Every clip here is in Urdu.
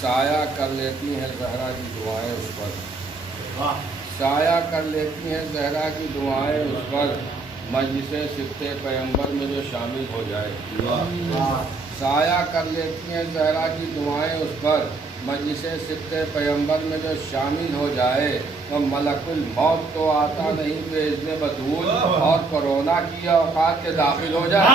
سایہ کر لیتی ہیں زہرا کی دعائیں اس پر، سایہ کر لیتی ہیں زہرا کی دعائیں اس پر، مجلس صبط پیغمبر میں جو شامل ہو جائے۔ سایہ کر لیتی ہیں زہرا کی دعائیں اس پر، مجلس صبط پیغمبر میں جو شامل ہو جائے۔ وہ ملک الموت تو آتا نہیں بإذن بدول، اور کورونا کی اوقات کے داخل ہو جائے۔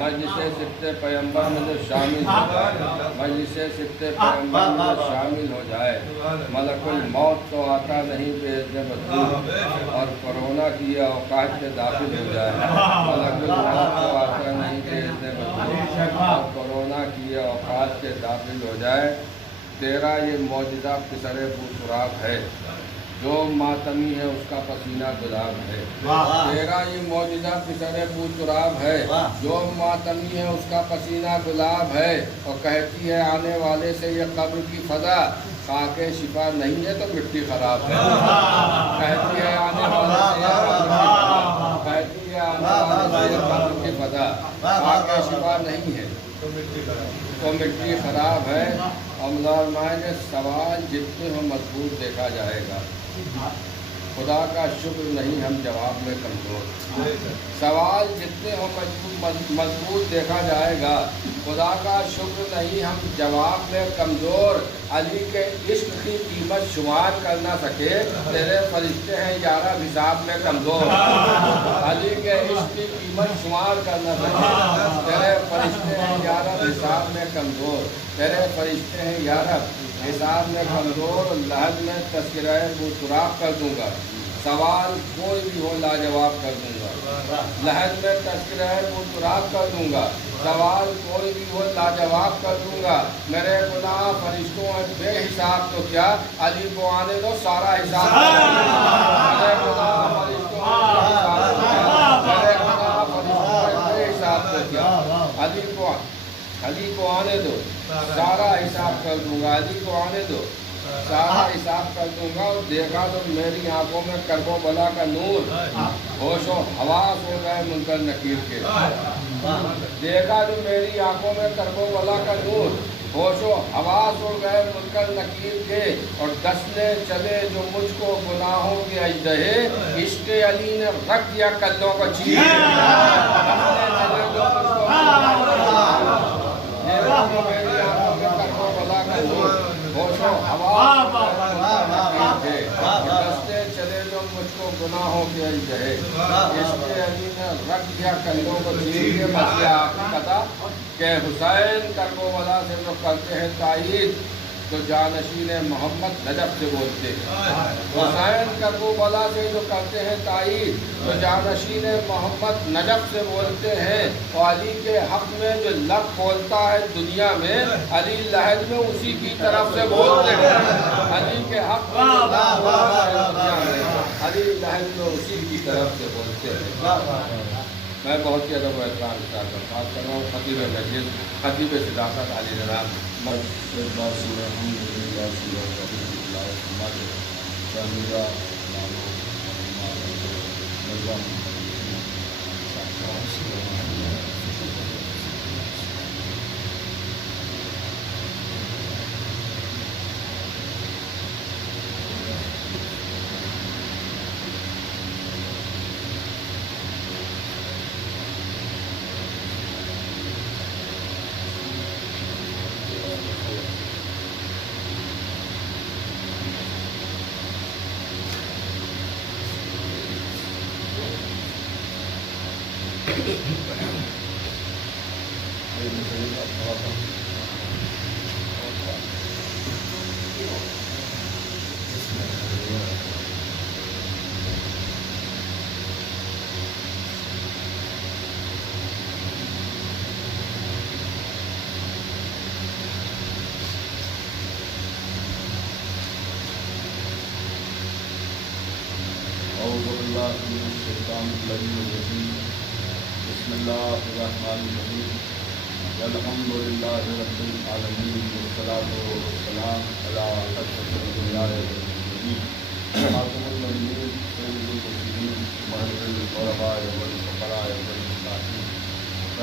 مجلس صبط پیغمبر میں جو شامل ہو جائے، مجلس صبط پیغمبر میں جو شامل ہو جائے۔ ملک الموت تو آتا نہیں بإذن بدول، اور کورونا کی اوقات کے داخل ہو جائے۔ ملک الموت تو آتا نہیں بإذن بدول، اور کورونا کی اوقات کے داخل ہو جائے۔ تیرا یہ معجزہ پسر بوسراب ہے، جو ماتمی ہے اس کا پسینہ گلاب ہے۔ تیرا یہ معجزہ پسر بوسراب ہے، جو ماتمی ہے اس کا پسینہ گلاب ہے۔ اور کہتی ہے آنے والے سے یہ قبر کی فضا، خاک شفا نہیں ہے تو مٹی خراب ہے۔ کہتی ہے آنے والے سے یہ قبر کی فضا، خاک شفا نہیں ہے تو مٹی خراب ہے۔ اور مائیں سوال جتنے ہو مضبوط دیکھا جائے گا، خدا کا شکر نہیں ہم جواب میں کمزور۔ سوال جتنے ہو مضبوط دیکھا جائے گا، خدا کا شکر نہیں ہم جواب میں کمزور۔ علی کے عشق کی قیمت شمار کر نہ سکے، تیرے فرشتے ہیں یارہ حساب میں کمزور۔ علی کے عشق کی قیمت شمار کر نہ سکے، تیرے فرشتے ہیں یارہ حساب میں کمزور۔ تیرے فرشتے ہیں یارہ حساب میں کمزور۔ لحد میں تذکرہ بوسراب کر دوں گا، سوال کوئی بھی ہو لاجواب کر دوں گا۔ لحد میں تذکرہ بوسراب کر دوں گا، سوال کوئی بھی ہو لاجواب کر دوں گا۔ میرے گناہ فرشتوں ہیں بے حساب تو کیا، علی کو آنے دو سارا حساب۔ میرے گناہ فرشتوں ہیں بے حساب تو کیا، میرے گناہ فرشتوں ہیں بے حساب تو کیا، علی کو آنے دو سارا حساب کر دوں گا، علی کو آنے دو سارا حساب کر دوں گا۔ اور دیکھا تو میری آنکھوں میں کرب و بلا کا نور، ہوش و حواس ہو گئے منکر نکیر کے۔ دیکھا تو میری آنکھوں میں کرب و بلا کا نور، ہوش و حواس ہو گئے منکر نکیر کے۔ اور دسنے چلے جو مجھ کو گناہوں کے اژدہے، عشق علی نے رکھ دیا کلوں کو چیر۔ دسنے چلے جو مجھ کو میری آنکھوں میں کرب و بلا کا نور، ہوش و حواس دستے چلے جو مجھ کو گناہوں کے اژدہے، عشق علی نے رکھ دیا کندھوں کو چیر کے۔ مسئلہ آپ کی پتہ کہ حسین کرب و بلا سے جو کرتے ہیں تائید، تو جانشین محمد نجف سے بولتے ہیں۔ حسین کرب و بلا سے جو کرتے ہیں تائید، تو جانشین محمد نجف سے بولتے ہیں۔ اور علی کے حق میں جو لب کھولتا ہے دنیا میں، علی لحد میں اسی کی طرف سے بولتے ہیں۔ علی کے حق میں جو لب کھولتا ہے دنیا میں، علی لحد میں اسی کی طرف سے بولتے ہیں۔ میں بہت ہی ادب و احترام کے ساتھ بات کر رہا ہوں خطیب مجلس، خطیب صداقت علی جناب بسم اللہ الرحمن الرحیم الحمد للہ رب العالمین والصلاة والسلام علی اشرف الانبیاء والمرسلین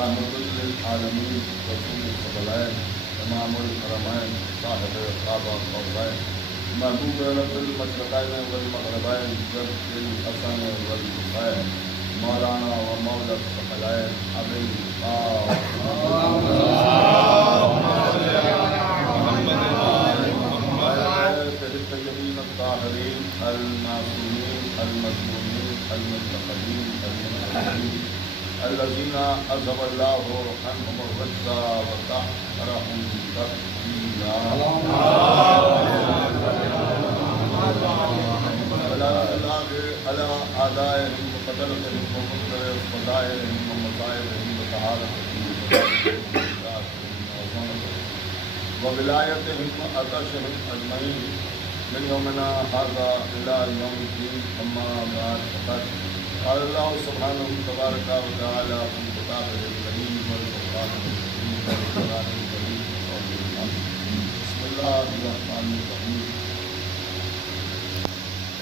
رحمۃ للعالمین رسول الثقلین امام الحرمین صاحب کعبہ قوسین محبوب رب المشرقین والمغربین جد الحسن والحسین مولانا و مولا الثقلین ابی الطیبین الطاہرین المعصومین المظلومین المنتقبین المنتقبین الذین اذهب اللہ عنہم الرجس وطہرہم تطہیرا على أعدائهم وقتلتهم ومنكر فضائلهم ومصائبهم وطهارتهم وولايتهم وعطشهم أجمعين من يومنا هذا إلى يوم الدين أما بعد فقد قال الله سبحانه تبارك وتعالى في كتابه الكريم والقرآن الكريم والقرآن الكريم بسم الله الرحمن الرحيم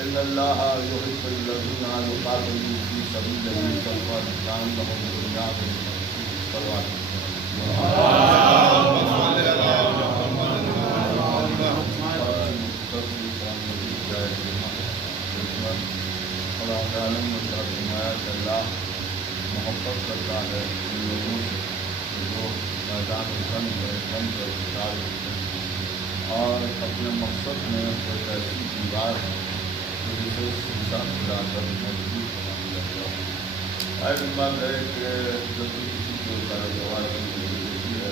إن الله يحب الذين يقاتلون في سبيله صفا كأنهم بنيان مرصوص اللہ محبت کرتا ہے ان لوگوں سے جو میدان جنگ میں جنگ کر شکار ہوتے ہیں اور اپنے مقصد میں ایک ایسی دیوار ہے جسے سیدھا ملا کر مضبوط بنا دیا گیا۔ ایسی بات ہے کہ جب بھی کسی کو کاروبار کی ضرورت ہے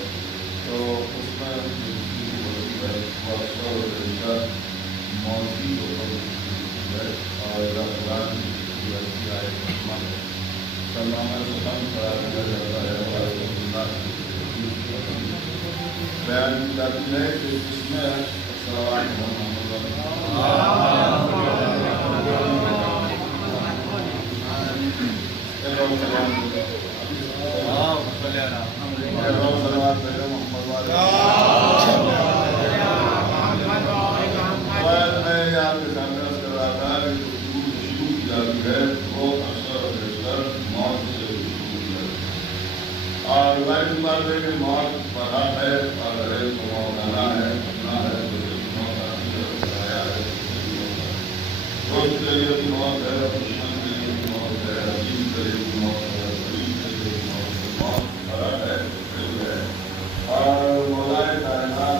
تو اس میں ہوتی ہے موضوع ہوتی ہے اور قرآن کی ایسی آئے سلام سلام کرایا جاتا ہے بیان کی جاتی ہے کہ اس میں اور روایتی بات ہے کہ موت بڑا ہے اور ہے تو موت آنا ہے اپنا ہے موت آتی ہے بتایا ہے دوست کے لیے بھی موت ہے دشمن کے لیے بھی موت ہے عزیز کے لیے بھی موت ہے غریب کے لیے بھی موت ہے موت بڑا ہے اور مولائے کائنات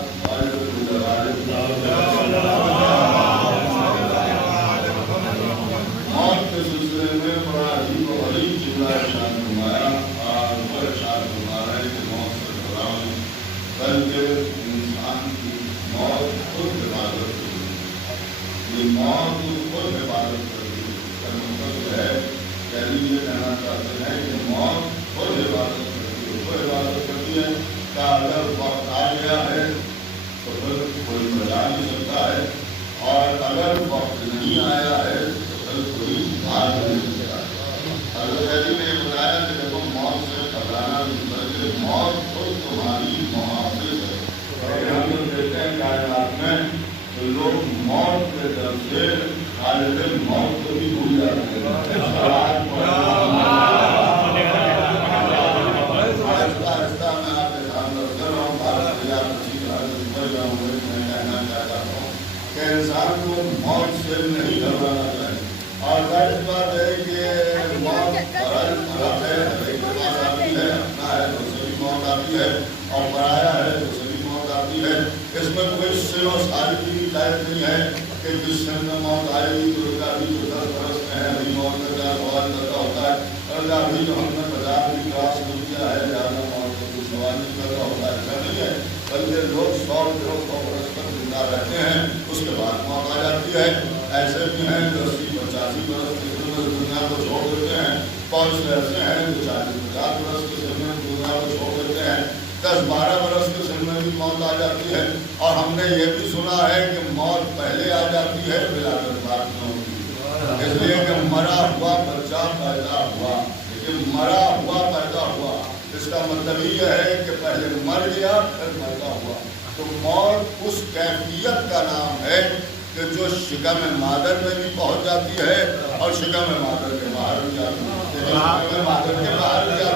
موت کے سلسلے میں بڑا عجیب و غریب جملہ ارشاد فرمایا اور وہ ارشاد فرما رہے کہ موت سے گھبراؤ بلکہ انسان کی موت خود حفاظت کرتی ہے۔ یہ موت خود حفاظت کرتی ہے، اس کا مطلب ہے کہ یہ کہنا چاہتے ہیں کہ موت خود حفاظت کرتی ہے، خود حفاظت کرتی ہے کہ اگر وقت آ گیا ہے تو پھر کوئی بچا نہیں سکتا ہے اور اگر وقت نہیں آیا ہے تو پھر کوئی بھاگ نہیں سکتا ہے۔ حضرت علی نے بتایا کہ دیکھو موت سے گھبرانا نہیں بلکہ موت خود تمہاری محافظ ہے۔ ہم لوگ دیکھتے ہیں کائنات میں تو لوگ موت کے ڈر سے خالق موت کو بھی بھول جاتے ہیں۔ آہستہ آہستہ میں آپ کے سامنے کر رہا ہوں بات کیا میں کہنا چاہتا ہوں کہ انسان کو موت سے نہیں گھبرانا چاہیے اور ظاہر بات ہے کہ موت مرض ہے، ایک پاس آتی ہے، اپنا ہے تو سے بھی موت آتی ہے اور پرایا ہے تو سے بھی موت آتی ہے۔ اس میں کوئی سن و سالگی کی قید نہیں ہے کہ جس سن میں موت آئے گی تو ابھی جو 10 برس میں ہے ابھی موت کا کیا سوال کرتا ہوتا ہے اور ابھی جو ہم نے 50 بھی کراس کر دیا ہے زیادہ موت کا کوئی سوال نہیں کرتا ہوتا ہے، ایسا نہیں ہے بلکہ لوگ 100 برس تک زندہ رہتے ہیں اس کے بعد موت آ جاتی ہے۔ ایسے بھی ہیں جو 80-85 برس کی عمر میں دنیا کو چھوڑ دیتے ہیں، بہت سے ایسے ہیں جو 40-50 برس کی عمر میں دنیا کو چھوڑ دیتے ہیں، 10-12 برس کی عمر میں بھی موت آ جاتی ہے اور ہم نے یہ بھی سنا ہے کہ موت پہلے آ جاتی ہے ولادت بعد میں ہوتی ہے، اس لیے کہ مرا ہوا بچہ پیدا ہوا، لیکن مرا ہوا پیدا ہوا اس کا مطلب یہ ہے کہ پہلے مر گیا پھر پیدا ہوا۔ تو موت اس کیفیت کا نام ہے کہ جو شکم مادر میں بھی پہنچ جاتی ہے اور شکم مادر کے باہر بھی جاتی ہے۔ کے باہر بھی آتے ہیں.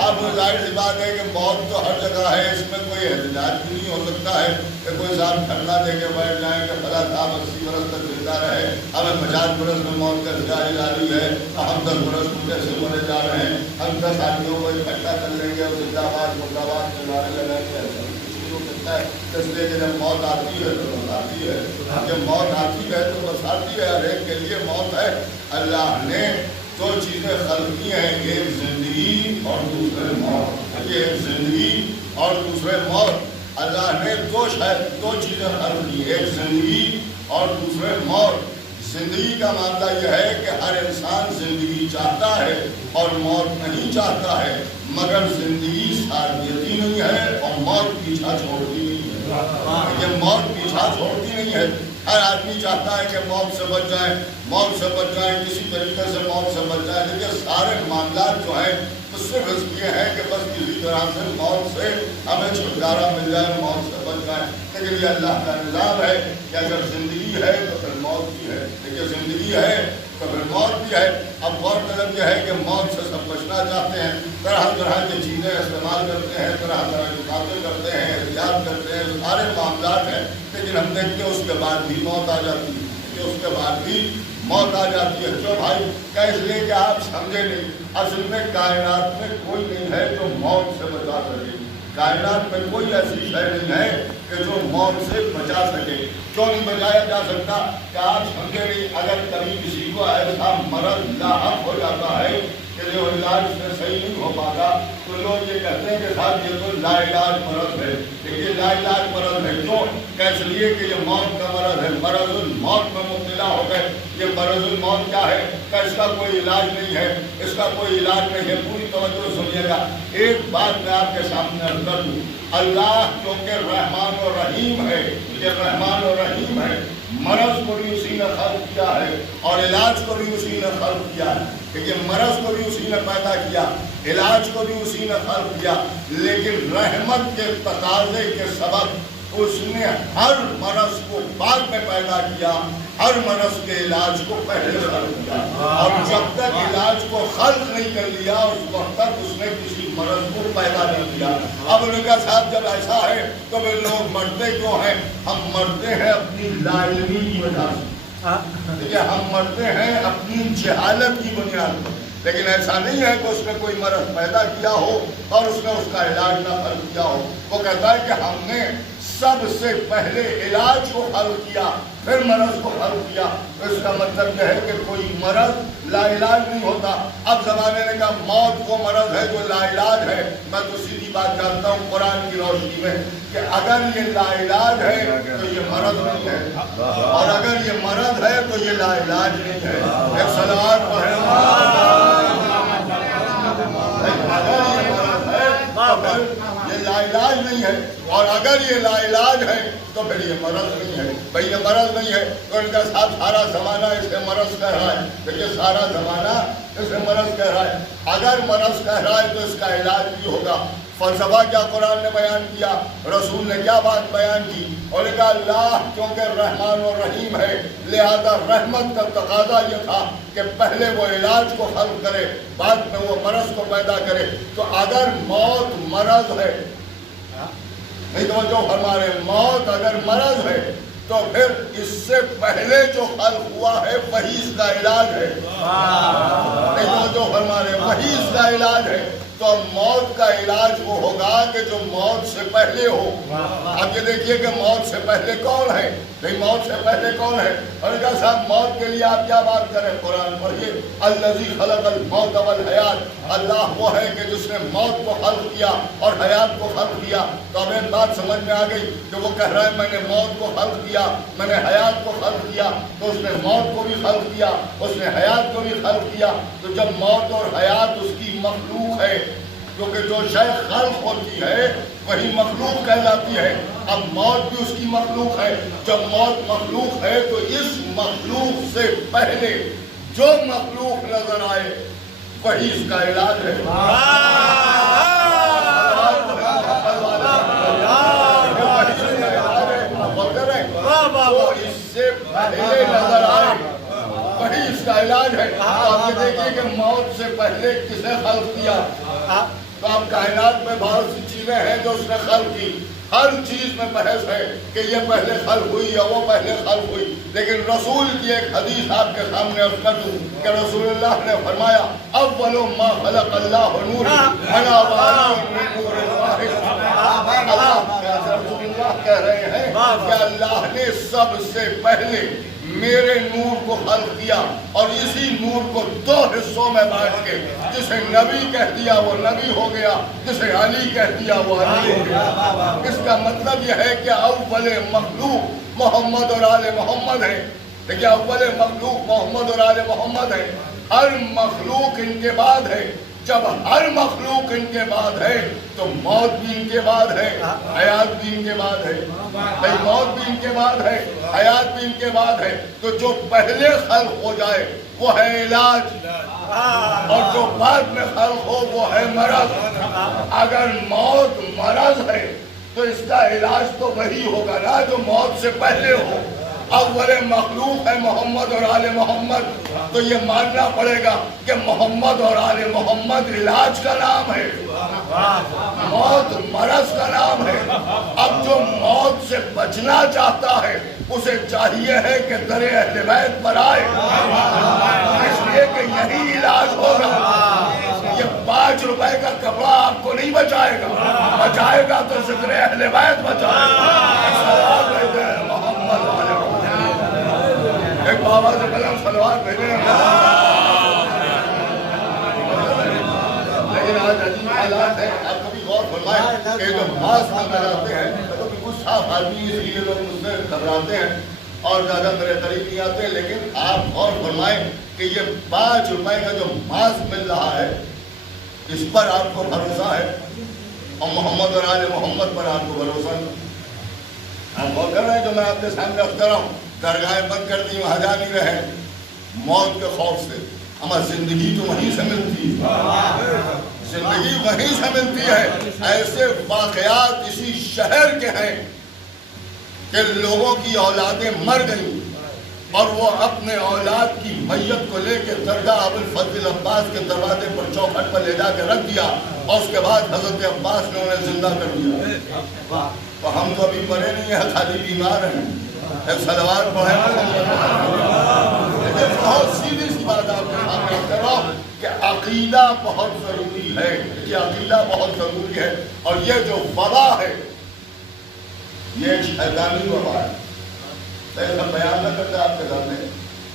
اب ظاہر سی بات ہے کہ موت تو ہر جگہ ہے, اس میں کوئی احتجاج بھی نہیں ہو سکتا ہے کہ کوئی صاحب دھرنا دے کے بیٹھ جائیں کہ فلاں صاحب 80 برس تک زندہ رہے, ہمیں 50 برس میں موت کا سزا جاری ہے, ہم 10 برس میں کیسے مرے جا رہے ہیں, ہم 10 آدمیوں کو اکٹھا کر لیں گے اور زندہ باد مردہ باد کے نعرے لگائیں گے. ایسا کسی کو کہتا ہے, اس لیے کہ جب موت آتی ہے تو بس آتی ہے, جب موت آتی ہے تو بس آتی ہے. ہر ایک کے لیے موت ہے. اللہ نے دو چیزیں خلق کی ہیں, ایک زندگی اور دوسرے موت. ایک زندگی اور دوسرے موت. اللہ نے دو چیزیں خلق کی, ایک زندگی اور دوسرے موت. زندگی کا معاملہ یہ ہے کہ ہر انسان زندگی چاہتا ہے اور موت نہیں چاہتا ہے, مگر زندگی ساربیتی نہیں ہے اور موت پیچھا چھوڑتی نہیں ہے. یہ موت پیچھا چھوڑتی نہیں ہے. ہر آدمی چاہتا ہے کہ موت سے بچ جائیں, موت سے بچ جائیں, کسی طریقے سے موت سے بچ جائیں. لیکن سارے معاملات جو ہیں وہ صرف اس لیے ہیں کہ بس کسی طرح سے موت سے ہمیں چھٹکارا مل جائے, موت سے بچ جائیں. لیکن یہ اللہ کا نظام ہے کہ اگر زندگی ہے تو پھر موت بھی ہے, لیکن زندگی ہے تو پھر موت بھی ہے. اب غور طلب یہ ہے کہ موت سے سب بچنا چاہتے ہیں, طرح طرح کی چیزیں استعمال کرتے ہیں, طرح طرح کی باتیں کرتے ہیں, احتیاط کرتے ہیں, سارے معاملات ہیں. لیکن ہم دیکھتے ہیں اس کے بعد بھی موت آ جاتی ہے, کہ اس کے بعد بھی موت آ جاتی ہے. کیوں بھائی؟ کہ اس لیے کہ آپ سمجھے نہیں, اصل میں کائنات میں کوئی نہیں ہے جو موت سے بچا سکے. کائنات میں کوئی ایسی شے نہیں ہے کہ جو موت سے بچا سکے. کیوں نہیں بچایا جا سکتا؟ کہ آپ سمجھے نہیں, اگر کبھی کسی کو ایسا مرض لاحق ہو جاتا ہے کہ جو علاج سے صحیح نہیں ہو پاتا, تو لوگ یہ کہتے ہیں کہ صاحب یہ تو لا علاج مرض ہے. لیکن لا علاج مرض ہے کیوں؟ کہ اس لیے کہ یہ موت کا مرض ہے, مرض الموت میں مبتلا ہو گئے. یہ مرض الموت کیا ہے؟ کہ اس کا کوئی علاج نہیں ہے, اس کا کوئی علاج نہیں ہے. پوری توجہ سنیے گا. ایک بات میں آپ کے سامنے عرض کر دوں, اللہ کیونکہ رحمان و رحیم ہے, یہ رحمان و رحیم ہے, مرض کو بھی اسی نے خلق کیا ہے اور علاج کو بھی اسی نے خلق کیا ہے. لیکن مرض کو بھی اسی نے پیدا کیا, علاج کو بھی اسی نے خلق کیا. لیکن رحمت کے تقاضے کے سبب اس نے ہر مرض کو بعد میں پیدا کیا, ہر مرض کے علاج کو پہلے خلق کیا. اور جب تک علاج کو خلق نہیں کر لیا اس وقت تک اس نے کسی مرض کو پیدا نہیں کیا. اب انہوں نے کہا صاحب جب ایسا ہے تو پھر لوگ مرتے کیوں ہیں؟ ہم مرتے ہیں اپنی لا علمی کی وجہ سے, دیکھیے ہم مرتے ہیں اپنی جہالت کی بنیاد پر. لیکن ایسا نہیں ہے کہ اس نے کوئی مرض پیدا کیا ہو اور اس نے اس کا علاج نہ خلق کیا ہو. وہ کہتا ہے کہ ہم نے سب سے پہلے علاج کو خلق کیا پھر مرض کو خلق کیا. تو اس کا مطلب یہ ہے کہ کوئی مرض لا علاج نہیں ہوتا. اب زمانے نے کہا موت وہ مرض ہے جو لا علاج ہے. میں تو سیدھی بات جانتا ہوں قرآن کی روشنی میں کہ اگر یہ لا علاج ہے تو یہ مرض نہیں ہے, اور اگر یہ مرض ہے تو یہ لا علاج نہیں ہے. ایک صلوات پڑھیں. اگر یہ مرض ہے تو پھر یہ لا علاج نہیں ہے, اور اگر یہ لا علاج ہے تو پھر یہ مرض نہیں ہے. بھئی یہ مرض نہیں ہے تو ان کا صاحب سارا زمانہ اسے مرض کہہ رہا ہے. دیکھیے سارا زمانہ اسے مرض کہہ رہا ہے. اگر مرض کہہ رہا ہے تو اس کا علاج بھی ہوگا. فلسفہ کیا قرآن نے بیان کیا, رسول نے کیا بات بیان کی, اور کہا اللہ کیونکہ رحمان و رحیم ہے لہذا رحمت کا تقاضا یہ تھا کہ پہلے وہ علاج کو خلق کرے بعد میں وہ مرض کو پیدا کرے. تو اگر موت مرض ہے, نہیں توجہ فرما رہے, موت اگر مرض ہے تو پھر اس سے پہلے جو خلق ہوا ہے وہی اس کا علاج ہے. نہیں توجہ فرما رہے, وہی اس کا علاج ہے. تو موت کا علاج وہ ہوگا کہ جو موت سے پہلے ہو. اب یہ دیکھیے کہ موت سے پہلے کون ہے, نہیں موت سے پہلے کون ہے. اور کہا صاحب موت کے لیے آپ کیا بات کریں, قرآن پڑھیے. الذی خلق الموت والحیات, اللہ وہ ہے کہ جس نے موت کو خلق کیا اور حیات کو خلق کیا. تو ہمیں بات سمجھ میں آ گئی کہ وہ کہہ رہا ہے میں نے موت کو خلق کیا, میں نے حیات کو خلق کیا. تو اس نے موت کو بھی خلق کیا, اس نے حیات کو بھی خلق کیا. تو جب موت اور حیات اس کی مخلوق ہے, کیونکہ جو شے خلق ہوتی ہے وہی مخلوق کہلاتی ہے. اب موت بھی اس کی مخلوق ہے. جب موت مخلوق ہے تو اس مخلوق سے پہلے جو مخلوق نظر آئے وہی اس کا علاج ہے. جو اس سے پہلے نظر آئے وہی اس اس کا علاج ہے. آپ یہ دیکھیے کہ موت سے پہلے کسے خلق کیا. تو اب کائنات میں بہت سی چیزیں ہیں جو اس نے خلق کی. ہر چیز میں بحث ہے کہ یہ پہلے خلق ہوئی یا وہ پہلے خلق ہوئی. لیکن رسول کی ایک حدیث آپ کے سامنے عرض کر دوں کہ رسول اللہ نے فرمایا اول ما خلق اللہ نور انا وعلی نور اللہ. رسول اللہ کہہ رہے ہیں کہ اللہ نے سب سے پہلے میرے نور کو خلق کیا اور اسی نور کو دو حصوں میں بانٹ کے جسے نبی کہہ دیا وہ نبی ہو گیا, جسے علی کہہ دیا وہ علی ہو گیا. اس کا مطلب یہ ہے کہ اول مخلوق محمد اور آل محمد ہیں. دیکھیے اول مخلوق محمد اور آل محمد ہیں. ہر مخلوق ان کے بعد ہے. جب ہر مخلوق ان کے بعد ہے تو موت بھی ان کے بعد ہے, حیات بھی ان کے بعد ہے. موت بھی ان کے بعد ہے, حیات بھی ان کے بعد ہے. تو جو پہلے خلق ہو جائے وہ ہے علاج, اور جو بعد میں خلق ہو وہ ہے مرض. اگر موت مرض ہے تو اس کا علاج تو وہی ہوگا نا جو موت سے پہلے ہو. اول مخلوق ہے محمد اور آل محمد, تو یہ ماننا پڑے گا کہ محمد اور آل محمد علاج کا نام ہے, موت مرض کا نام ہے. اب جو موت سے بچنا چاہتا ہے اسے چاہیے ہے کہ در اہل بیت پر آئے, اس لیے کہ یہی علاج ہوگا. یہ 5 روپے کا کپڑا آپ کو نہیں بچائے گا, بچائے گا تو ذکر اہل بیت بچائے گا. محمد والے ایک بابا سے قلم سلوات بھیجے. لیکن آج عجیب حالات ہے. آپ کبھی غور فرمائیں کہ جو ماسک لگاتے ہیں تو کچھ صاف آدمی اس لیے لوگ مجھ سے گھبراتے ہیں اور زیادہ میرے قریب نہیں آتے. لیکن آپ غور فرمائیں کہ یہ 5 روپے کا جو ماسک مل رہا ہے اس پر آپ کو بھروسہ ہے اور محمد اور آل محمد پر آپ کو بھروسہ نہیں. آپ غور کر رہے ہیں جو میں آپ کے سامنے رکھ رہا ہوں. درگاہیں بند کر دی, وہاں جا نہیں رہے موت کے خوف سے. ہماری زندگی تو وہیں سے ملتی ہے, زندگی وہیں سے ملتی ہے. ایسے واقعات اسی شہر کے ہیں کہ لوگوں کی اولادیں مر گئیں اور وہ اپنے اولاد کی میت کو لے کے درگاہ ابوالفضل عباس کے دروازے پر چوکھٹ پر لے جا کے رکھ دیا اور اس کے بعد حضرت عباس نے انہیں زندہ کر دیا. تو ہم تو ابھی مرے نہیں ہیں, خالی بیمار ہیں. ایک صلوات پڑھیں. بہت سیدھی سی بات آپ کے سامنے کر رہا ہوں کہ عقیدہ بہت ضروری ہے. یہ عقیدہ بہت ضروری ہے. اور یہ جو وبا ہے یہ شیطانی وبا ہے. ایسا بیان نہ کرتا آپ کے سامنے,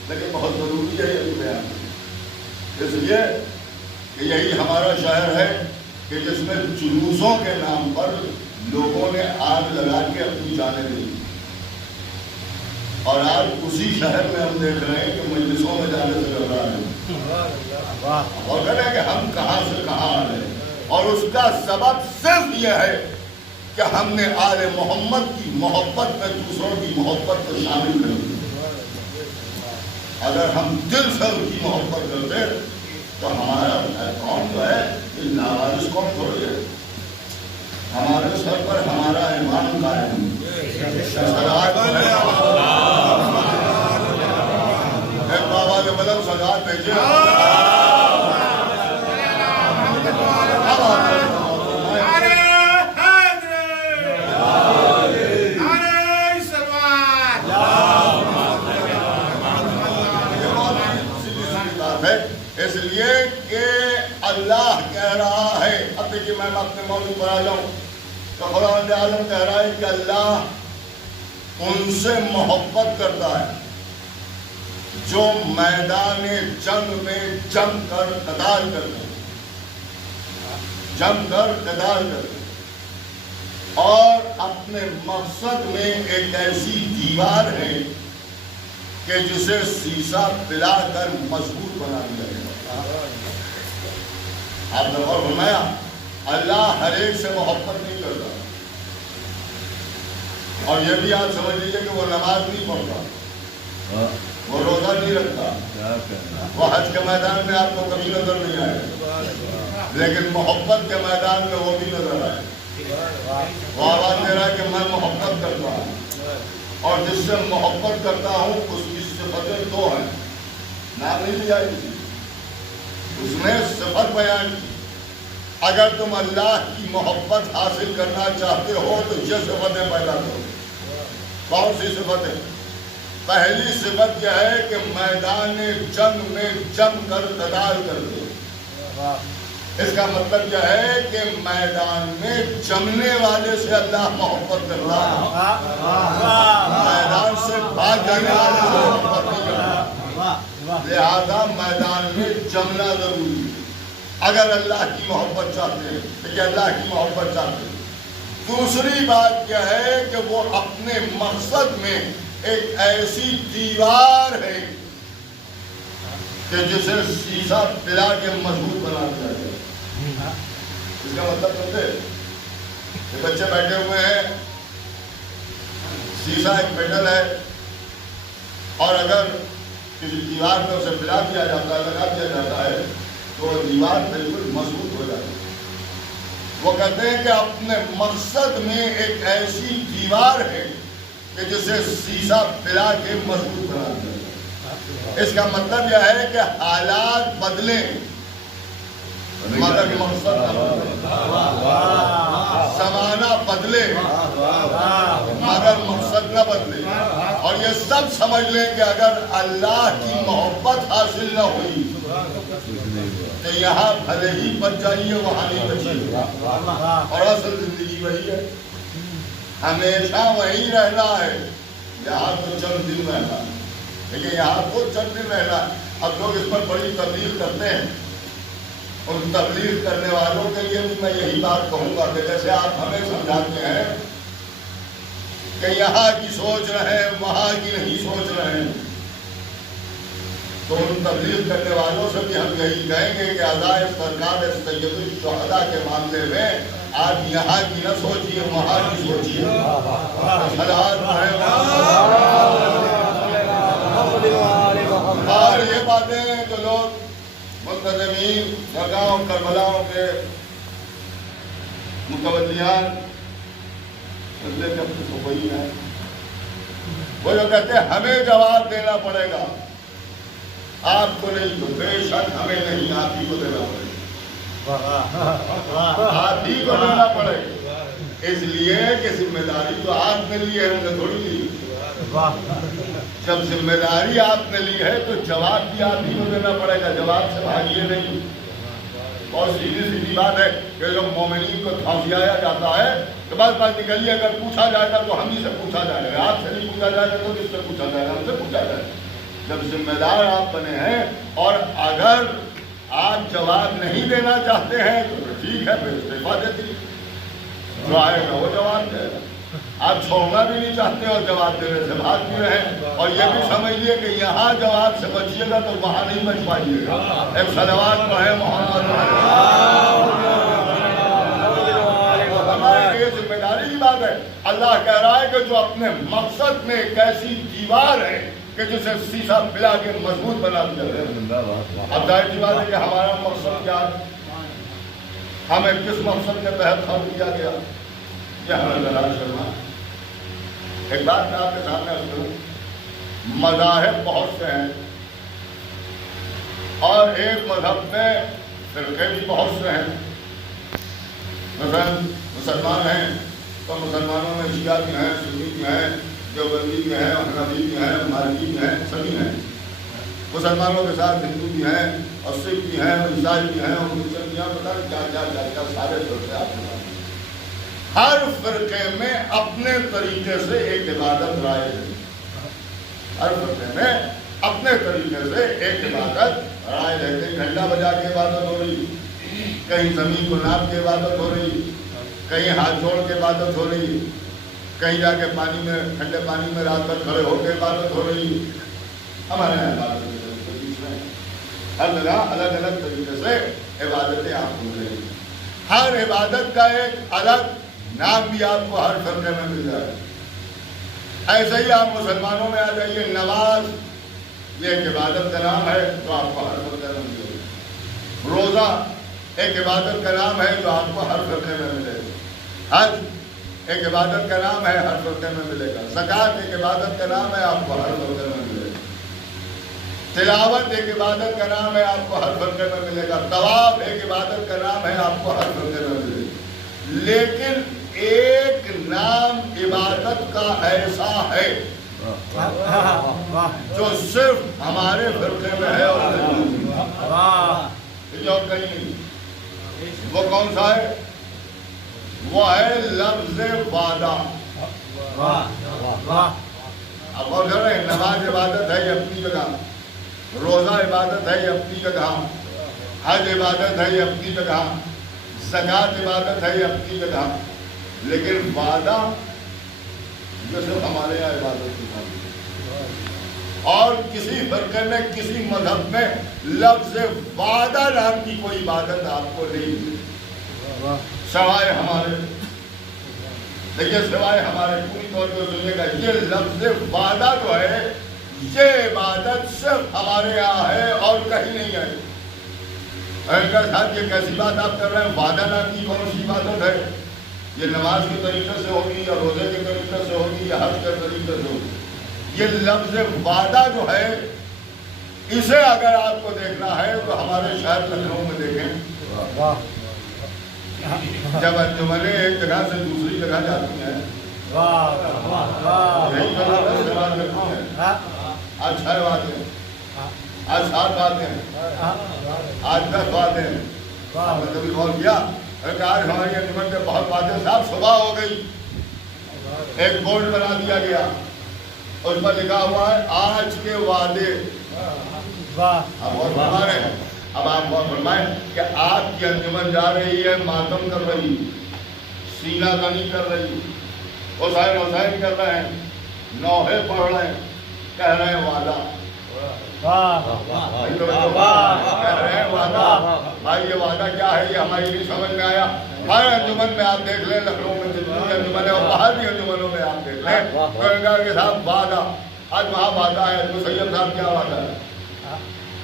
لیکن بہت ضروری ہے یہ بیان. اس لیے کہ یہی ہمارا شہر ہے کہ جس میں جلوسوں کے نام پر لوگوں نے آگ لگا کے اپنی جانیں دی. اور آج اسی شہر میں ہم دیکھ رہے ہیں کہ مجلسوں میں جانے سے لگ رہا ہے اور کہہ رہے ہیں کہ ہم کہاں سے کہاں آ رہے ہیں. اور اس کا سبب صرف یہ ہے کہ ہم نے آل محمد کی محبت میں دوسروں کی محبت کو شامل کر دیا. اگر ہم دل سے ان کی محبت کرتے تو ہمارا کون جو ہے یہ ناوارث کون تھوڑی ہے. ہمارے سر پر ہمارا ایمان قائم ہے. بابا نے بلند سلوات بھیجے. اس لیے کہ اللہ کہہ رہا ہے, اب دیکھیے میں اپنے موضوع پر آ جاؤں تو خداوند عالم کہہ رہا ہے کہ اللہ ان سے محبت کرتا ہے جو میدان جنگ میں جم کر قتال کرتے ہیں, جم کر قتال کرتے ہیں اور اپنے مقصد میں ایک ایسی دیوار ہے کہ جسے سیسا پلا کر مضبوط بنا دیا گیا. آپ نے غور فرمایا اللہ ہر ایک سے محبت نہیں کرتا. اور یہ بھی آپ سمجھ لیجیے کہ وہ نماز نہیں پڑھتا, وہ روزہ نہیں رکھتا, وہ حج کے میدان میں آپ کو کبھی نظر نہیں آئے, لیکن محبت کے میدان میں وہ بھی نظر آئے. وہ آواز دے رہا ہے کہ میں محبت کرتا ہوں, اور جس سے محبت کرتا ہوں اس کی صفتیں 2 ہیں. نام نہیں لیا اس نے صفت بیان کی. اگر تم اللہ کی محبت حاصل کرنا چاہتے ہو تو یہ صفتیں پیدا کرو. کون سی صفت ہے؟ پہلی صفت یہ ہے کہ میدان جنگ میں جم کر قتال کر دو. اس کا مطلب یہ ہے کہ میدان میں جمنے والے سے اللہ محبت کرتا ہے، میدان سے بھاگ جانے والے سے محبت نہیں کرتا. لہذا میدان میں جمنا ضروری ہے اگر اللہ کی محبت چاہتے ہیں. کہ اللہ کی محبت چاہتے ہیں. دوسری بات کیا ہے کہ وہ اپنے مقصد میں ایک ایسی دیوار ہے کہ جسے شیشہ پلا کے مضبوط بنا دیا جائے. اس کا مطلب سمجھے کہ بچے بیٹھے ہوئے ہیں، شیشہ ایک میٹل ہے، اور اگر کسی دیوار میں اسے پلا دیا جاتا ہے، لگا دیا جاتا ہے تو دیوار بالکل مضبوط ہو جاتی ہے. وہ کہتے ہیں کہ اپنے مقصد میں ایک ایسی دیوار ہے کہ جسے شیشہ پلا کے مضبوط بنا دیا جائے. اس کا مطلب یہ ہے کہ حالات بدلیں مگر مقصد نہ بدلے، زمانہ بدلے مگر مقصد نہ بدلے. اور یہ سب سمجھ لیں کہ اگر اللہ کی محبت حاصل نہ ہوئی تو یہاں بھلے ہی بچ جائیے، وہاں نہیں بچیے. اور اصل زندگی وہی ہے، ہمیشہ وہی رہنا ہے. یہاں تو چند دن رہنا ہے، لیکن یہاں تو چند دن رہنا. اب لوگ اس پر بڑی تبلیغ کرتے ہیں. ان تبلیغ کرنے والوں کے لیے بھی میں یہی بات کہوں گا کہ جیسے آپ ہمیں سمجھاتے ہیں کہ یہاں کی سوچ رہے ہیں، وہاں کی نہیں سوچ رہے ہیں، تو ان تبلیغ کرنے والوں سے بھی ہم یہی کہیں گے کہ عزائے سرکار سید الشہداء کے معاملے میں آپ یہاں کی نہ سوچیے، وہاں کی سوچیے. اور یہ باتیں جو لوگ منتظمین جگہوں کربلاؤں کے متولیان وہی ہیں، وہ جو کہتے ہیں ہمیں جواب دینا پڑے گا، آپ کو نہیں تو بے شک ہمیں نہیں، آپ ہی کو دینا پڑے گا، آپ ہی کو دینا پڑے گا. اس لیے کہ ذمہ داری تو آپ نے لی ہے، ہم نے تھوڑی لی. جب ذمہ داری آپ نے لی ہے تو جواب بھی آپ ہی کو دینا پڑے گا، جواب سے بھاگیے نہیں. اور سیدھی بات ہے کہ جب مومنین کو تھوپیایا جاتا ہے تو بس نکلیے، اگر پوچھا جائے گا تو ہم ہی سے پوچھا جائے گا، آپ سے نہیں پوچھا جائے گا تو کس سے پوچھا جائے گا؟ ہم سے پوچھا جائے گا. جب ذمہ دار آپ بنے ہیں اور اگر آپ جواب نہیں دینا چاہتے ہیں تو ٹھیک ہے، پھر استعفیٰ دے دیجیے، جو آئے گا وہ جواب دے گا. آپ چھوڑنا بھی نہیں چاہتے اور جواب دینے سے بھاگ بھی رہے. اور یہ بھی سمجھیے کہ یہاں جواب سے بچیے گا تو وہاں نہیں بچ پائیے گا. ایک صلوات پڑھیں محمد. ہمارے لیے ذمہ داری کی بات ہے. اللہ کہہ رہا ہے کہ جو اپنے مقصد میں ایک ایسی دیوار ہے کہ جسے شیشہ پلا کے مضبوط بنا دیا جائے. اب ظاہر سی بات ہے کہ ہمارا مقصد کیا ہے، ہمیں کس مقصد کے تحت خلق کیا گیا، یہ ہمیں تلاش کرنا. ایک بات میں آپ کے سامنے عرض کروں، مذاہب بہت سے ہیں اور ایک مذہب میں فرقے بھی بہت سے ہیں. مثلا مسلمان ہیں تو مسلمانوں میں شیعہ بھی ہیں، سنی بھی ہیں، دیوبندی بھی ہیں، حنفی بھی ہیں، مالکی بھی ہیں، سبھی ہیں. مسلمانوں کے ساتھ ہندو بھی ہیں اور سکھ بھی ہیں اور عیسائی بھی ہیں اور کرسچن بھی ہیں، پتہ نہیں کیا سارے فرقے آپ کے. ہر فرقے میں اپنے طریقے سے ایک عبادت رائج ہے. ہر فرقے میں اپنے طریقے سے ایک عبادت رائج ہے. کہیں گھنٹا بجا کے عبادت ہو رہی، کہیں زمین کو ناپ کے عبادت ہو رہی، کہیں ہاتھ جوڑ کے عبادت ہو رہی، کہیں جا کے پانی میں ٹھنڈے پانی میں رات بھر کھڑے ہو کے عبادت ہو رہی. ہمارے یہاں عبادت ہر جگہ الگ الگ طریقے سے عبادتیں آپ کو ملیں گی. ہر عبادت کا ایک الگ نام بھی آپ کو ہر فرقے میں مل جائے. ایسے ہی آپ مسلمانوں میں آ جائیے، نماز یہ ایک عبادت کا نام ہے تو آپ کو ہر فرقے میں ملے گا. روزہ ایک عبادت کا نام ہے جو آپ کو ہر فرقے میں ملے گا. حج ایک عبادت کا نام ہے، ہر فرقے میں ملے گا. زکوٰۃ ایک عبادت کا نام ہے، آپ کو ہر فرقے میں ملے گا. تلاوت ایک عبادت کا نام ہے، آپ کو ہر فرقے میں ملے گا. طواف ایک عبادت کا نام ہے، آپ کو ہر فرقے میں ملے گا. لیکن ایک نام عبادت کا ایسا ہے جو صرف ہمارے فرقے میں ہے اور کہیں نہیں. وہ کون سا ہے؟ وہ ہے لفظ وعدہ. اب اور کر رہے ہیں، نماز عبادت ہے یہ اپنی جگہ، روزہ عبادت ہے یہ اپنی جگہ، حج عبادت ہے یہ اپنی جگہ، زکوٰۃ عبادت ہے یہ اپنی جگہ. لیکن وعدہ جو صرف ہمارے یہاں عبادت کی بات ہے. اور کسی فرقے میں کسی مذہب میں لفظ وعدہ نام کی کوئی عبادت آپ کو نہیں ملے سوائے ہمارے. دیکھیے سوائے ہمارے پوری طور پہ سنیے گا، یہ لفظ وعدہ جو ہے یہ عبادت صرف ہمارے یہاں ہے اور کہیں نہیں ہے. صاحب یہ کیسی بات آپ کر رہے ہیں؟ وعدہ نام کی کون سی عبادت ہے؟ یہ نماز کے طریقے سے ہوگی یا روزے کے طریقے سے ہوگی یا حج کے طریقے سے ہوگی. یہ لفظ وعدہ جو ہے اسے اگر آپ کو دیکھنا ہے تو ہمارے شہر لکھنؤ میں دیکھیں. جب انجمنیں ایک جگہ سے دوسری جگہ جاتی ہیں، آج 6 باتیں، آج 7 باتیں، آج 10 باتیں. آپ نے کبھی غور کیا؟ آج ہماری انجمن میں بہت باتیں صاحب صبح ہو گئی. ایک بورڈ بنا دیا گیا، اس پر لکھا ہوا ہے آج کے وعدے. اب اور فرما رہے ہیں، اب آپ غور فرمائیں کہ آپ کی انجمن جا رہی ہے، ماتم کر رہی، سینہ دانی کر رہی، حسین کر رہے ہیں، نوحے پڑھ رہے ہیں، کہہ رہے ہیں وعدہ. کہہ رہے ہیں وعدہ. بھائی یہ وعدہ کیا ہے یہ ہماری نہیں سمجھ میں آیا. ہر انجمن میں آپ دیکھ لیں، لکھنؤ میں جتنی انجمن ہے اور باہر بھی انجمنوں میں آپ دیکھ لیں، کہ صاحب وعدہ. آج وہاں وعدہ ہے، مسیب صاحب کیا وعدہ ہے،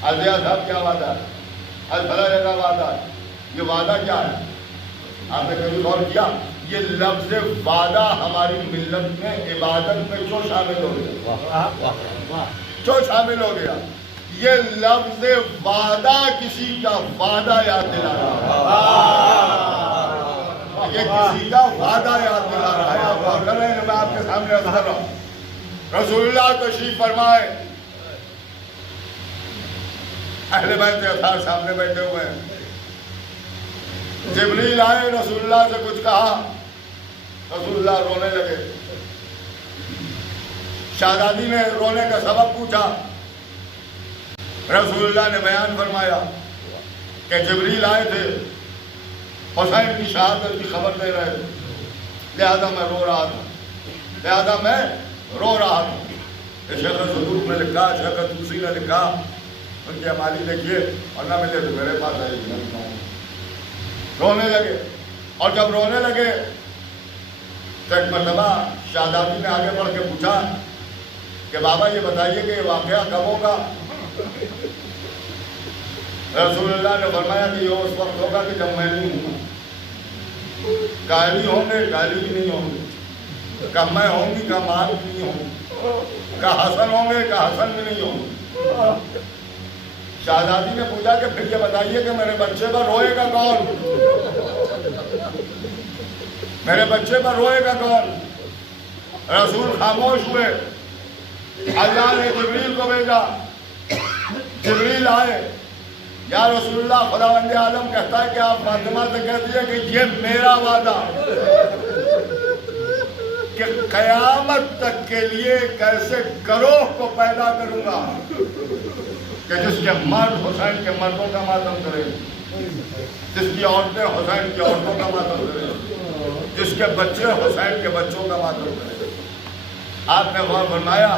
عزیہ صاحب کیا وعدہ ہے، آج بھلا جگہ وعدہ ہے. یہ وعدہ کیا ہے؟ آپ نے کبھی غور کیا؟ یہ لفظ وعدہ ہماری ملت میں عبادت میں جو شامل ہو گیا، جو شامل ہو گیا. یہ لفظ وعدہ کسی کا وعدہ یاد دلا رہا ہے، یہ کسی کا وعدہ یاد دلا رہا ہے. آپ غور کر رہے ہیں، میں آپ کے سامنے عرض کر رہا ہوں. رسول اللہ تشریف فرمائے، اہل بیت اطہار سامنے بیٹھے ہوئے ہیں. جبریل آئے، رسول اللہ سے کچھ کہا، رسول اللہ رونے لگے. شہزادی نے رونے کا سبب پوچھا، رسول اللہ نے بیان فرمایا کہ جبریل آئے تھے، حسین کی شہادت کی خبر دے رہے تھے، لہذا میں رو رہا تھا، لہذا میں رو رہا تھا. شیخ صدوق نے لکھا، شیخ توسی نے لکھا، ان کی عمالی دیکھیے، اور نہ ملے تو میرے پاس آئے. رونے لگے، اور جب رونے لگے تو ایک مرتبہ شہزادی نے آگے بڑھ کے پوچھا کہ بابا یہ بتائیے کہ یہ واقعہ کب ہوگا؟ رسول اللہ نے فرمایا کہ یہ اس وقت ہوگا کہ جب میں نہیں ہوں. قائلی ہوں گے، قائلی بھی نہیں ہوں گے، کہ میں ہوں گی، کہ مال بھی نہیں ہوں گی، کہ حسن ہوں گے، کہ حسن بھی نہیں ہوں گے. شہزادی نے پوچھا کہ پھر یہ بتائیے کہ میرے بچے پر روئے گا کون؟ میرے بچے پر روئے گا کون؟ رسول خاموش ہوئے. اللہ نے جبریل کو بھیجا. جبریل آئے، یا رسول اللہ خداوند عالم کہتا ہے کہ آپ فاطمہ سے کہہ دیجئے کہ یہ میرا وعدہ کہ قیامت تک کے لیے ایسے گروہ کو پیدا کروں گا کہ جس کے مرد حسین کے مردوں کا ماتم کریں، جس کی عورتیں حسین کی عورتوں کا ماتم کریں، جس کے بچے حسین کے بچوں کا ماتم کریں. آپ نے غور فرمایا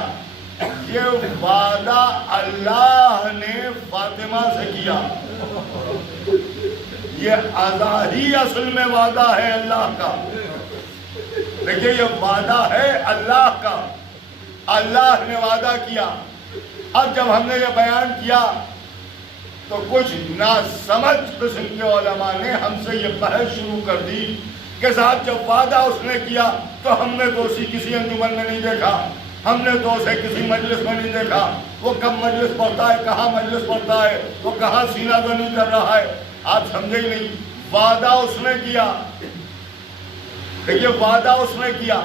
یہ وعدہ اللہ نے فاطمہ سے کیا. یہ ہی اصل میں وعدہ ہے اللہ کا. دیکھیے یہ وعدہ ہے اللہ کا، اللہ نے وعدہ کیا. اب جب ہم نے یہ بیان کیا تو کچھ ناسمجھ قسم کے علماء نے ہم سے یہ بحث شروع کر دی کہ صاحب جب وعدہ اس نے کیا تو ہم نے تو اسی کسی انجمن میں نہیں دیکھا، ہم نے تو اسے کسی مجلس میں نہیں دیکھا، وہ کب مجلس پڑھتا ہے، کہاں مجلس پڑھتا ہے، وہ کہاں سینہ زنی کر رہا ہے، آپ سمجھے ہی نہیں۔ وعدہ اس نے کیا، دیکھیے وعدہ اس نے کیا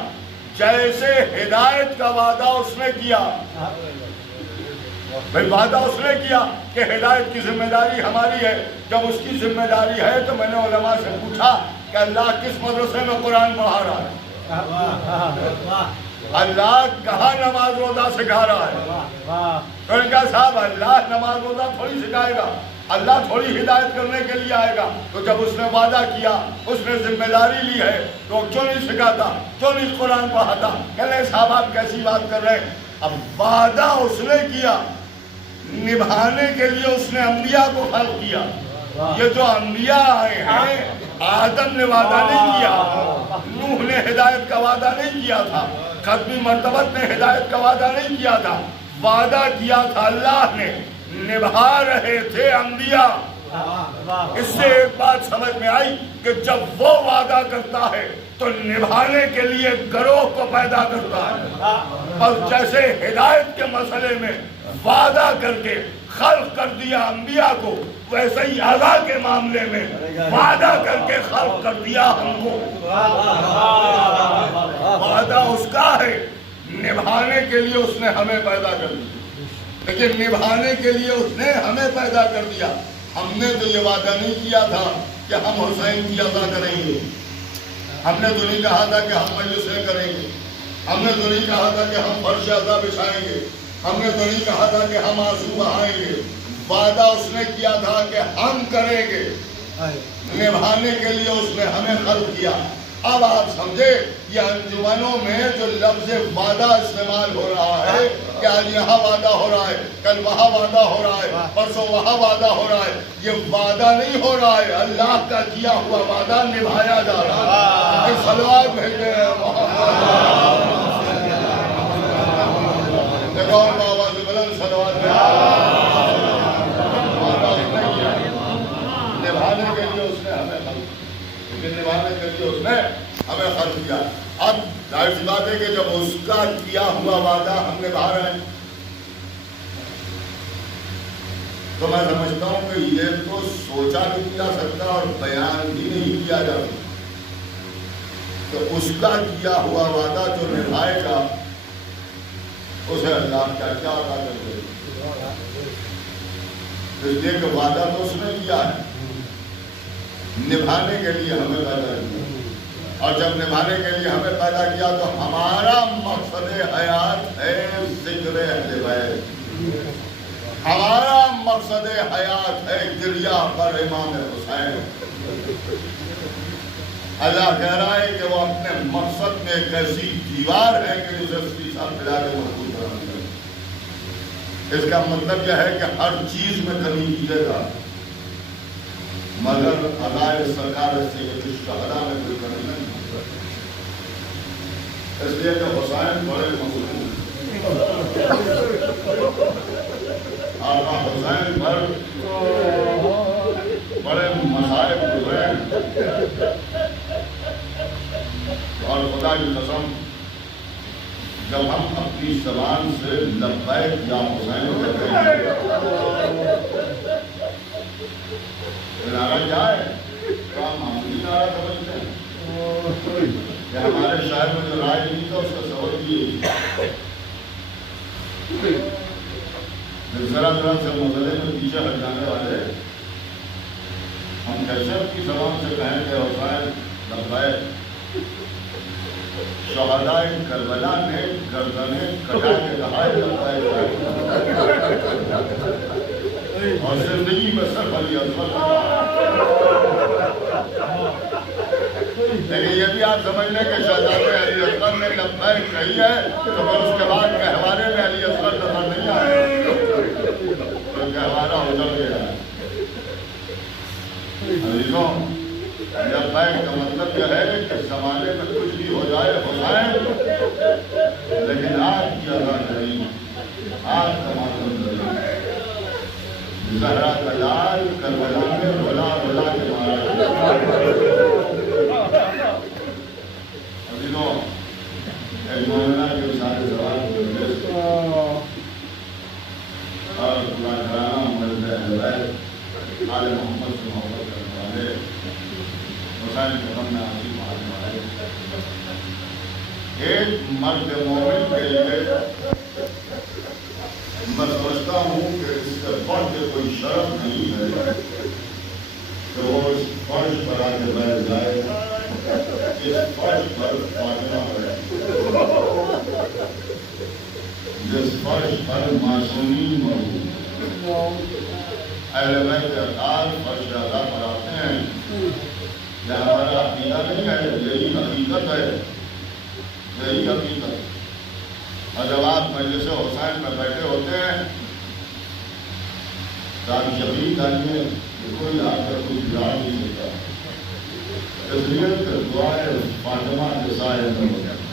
جیسے ہدایت کا وعدہ اس نے کیا۔ بھئی وعدہ اس نے کیا کہ ہدایت کی ذمہ داری ہماری ہے۔ جب اس کی ذمہ داری ہے تو میں نے علماء سے پوچھا کہ اللہ کس مدرسے میں قرآن پڑھا رہا ہے، اللہ کہاں نماز روزہ سکھا رہا ہے؟ تو ان کا صاحب اللہ نماز روزہ تھوڑی سکھائے گا، اللہ تھوڑی ہدایت کرنے کے لیے آئے گا۔ تو جب اس نے وعدہ کیا، اس نے ذمہ داری لی ہے، تو کیوں نہیں سکھاتا، کیوں نہیں قرآن پڑھاتا؟ کہنے لگے صاحب آپ کیسی بات کر رہے ہیں؟ اب وعدہ اس نے کیا، نبھانے کے لیے اس نے انبیاء کو خلق کیا۔ یہ جو انبیاء آئے ہیں، آدم نے وعدہ نہیں کیا، نوح نے ہدایت کا وعدہ نہیں کیا تھا، ختمی مرتبت نے ہدایت کا وعدہ نہیں کیا تھا، وعدہ کیا تھا اللہ نے، نبھا رہے تھے انبیاء۔ اس سے ایک بات سمجھ میں آئی کہ جب وہ وعدہ کرتا ہے تو نبھانے کے لیے گروہ کو پیدا کرتا ہے، اور جیسے ہدایت کے مسئلے میں وعدہ کر کے خلق کر دیا انبیاء کو، ویسے ہی عزا کے معاملے میں وعدہ کر کے خلق کر دیا ہم کو۔ وعدہ اس کا ہے، نبھانے کے لیے اس نے ہمیں پیدا کر دیا، لیکن نبھانے کے لیے اس نے ہمیں پیدا کر دیا۔ ہم نے تو یہ وعدہ نہیں کیا تھا کہ ہم حسین کی عزا کریں گے، ہم نے تو نہیں کہا تھا کہ ہم مجلسیں کریں گے، ہم نے تو نہیں کہا تھا کہ ہم فرش عزا بچھائیں گے، ہم نے تو نہیں کہا تھا کہ ہم آنسو بہائیں گے۔ وعدہ اس نے کیا تھا کہ ہم کریں گے، نبھانے کے لیے اس نے ہمیں خلق کیا۔ اب آپ سمجھے یہ انجمنوں میں جو لفظ وعدہ استعمال ہو رہا ہے کہ آج یہاں وعدہ ہو رہا ہے، کل وہاں وعدہ ہو رہا ہے، پرسوں وہاں وعدہ ہو رہا ہے، یہ وعدہ نہیں ہو رہا ہے، اللہ کا کیا ہوا وعدہ نبھایا جا رہا ہے۔ صلوات بھیجے نبھانے کے لیے اس نے ہمیں خلق کیا، نبھانے کے لیے اس نے ہمیں خلق کیا۔ اب ظاہر سی بات ہے کہ جب اس کا کیا ہوا وعدہ ہم نبھا رہے ہیں تو میں سمجھتا ہوں کہ یہ تو سوچا نہیں جا سکتا اور بیان بھی نہیں کیا جا سکتا کہ اس کا کیا ہوا وعدہ جو نبھائے گا اسے اللہ کیا کیا عطا کر دے گا۔ اس لیے کہ وعدہ تو اس نے کیا ہے، نبھانے کے لیے ہمیں پیدا کیا، اور جب نبھانے کے لیے ہمیں پیدا کیا تو ہمارا مقصد حیات ہے ذکر اہل بیت، ہمارا مقصد حیات ہے گریہ پر امام حسین۔ اللہ کہہ رہا ہے کہ وہ اپنے مقصد میں ایک ایسی دیوار ہے کہ اسے سیسا پلا کے مضبوط بنا دے۔ اس کا مطلب یہ ہے کہ ہر چیز میں کمی کیجیے گا مگر عزائے سرکار سے شہداء میں کوئی کمی نہیں۔ اس لیے کہ حسین بڑے مظلوم آقا حسین پر بڑے مصائب ہوئے، اور خدا کی قسم جب ہم اپنی زبان سے لبیک یا حسین کہتے ہیں نعرہ کیا ہے تو ہم معمولی نعرہ سمجھتے ہیں کہ ہمارے شاعر میں جو رائے نہیں تھا اس کا سبب یہ ذرا سے مسئلے میں پیچھے ہٹ جانے والے ہم کیسے اپنی زبان سے کہیں کہ حسین لبیک؟ شہداء کربلا نے گردنیں کٹا کے کہا اور زندگی میں صرف علی اصغر، لیکن یہ بھی آپ سمجھ لیں کہ شہزادے علی اصغر نے لبیک کہی ہے تو پھر اس کے بعد گہوارے میں علی اصغر نظر نہیں آئے تو گہوارہ ادھر گیا ہے۔ عزیزوں لبیک کا مطلب یہ ہے کہ زمانے میں کچھ بھی ہو جائے حسین، لیکن آپ کی ادا نہیں، آپ کا ماتم نہیں۔ زہرا کا لال کربلا میں رولا رولا کے مارا۔ عزیزوں ایک مولانا کے سارے سوال بیت آل محمد سے محبت کرنے والے حسین کے غم میں آنسو بہانے والے ایک مرد مومن کے لیے میں سمجھتا ہوں کہ اس سے بڑھ کے کوئی شرف نہیں ہے کہ وہ اس فرش پر آ کے بیٹھ جائے، اس فرش پر فاطمہ ہے، جس فرش پر معصومین موجود اہل بیت اطہار فرش اعلیٰ پر آتے ہیں۔ یہ ہمارا عقیدہ نہیں ہے، یہی حقیقت ہے، یہی حقیقت۔ اور جب آپ مجلس حسین میں بیٹھے ہوتے ہیں تو آپ شبیر جانیے کہ کوئی آپ کا کچھ بگاڑ نہیں سکتا، اس لیے کہ دعائے فاطمہ کے سائے میں ہو جاتا۔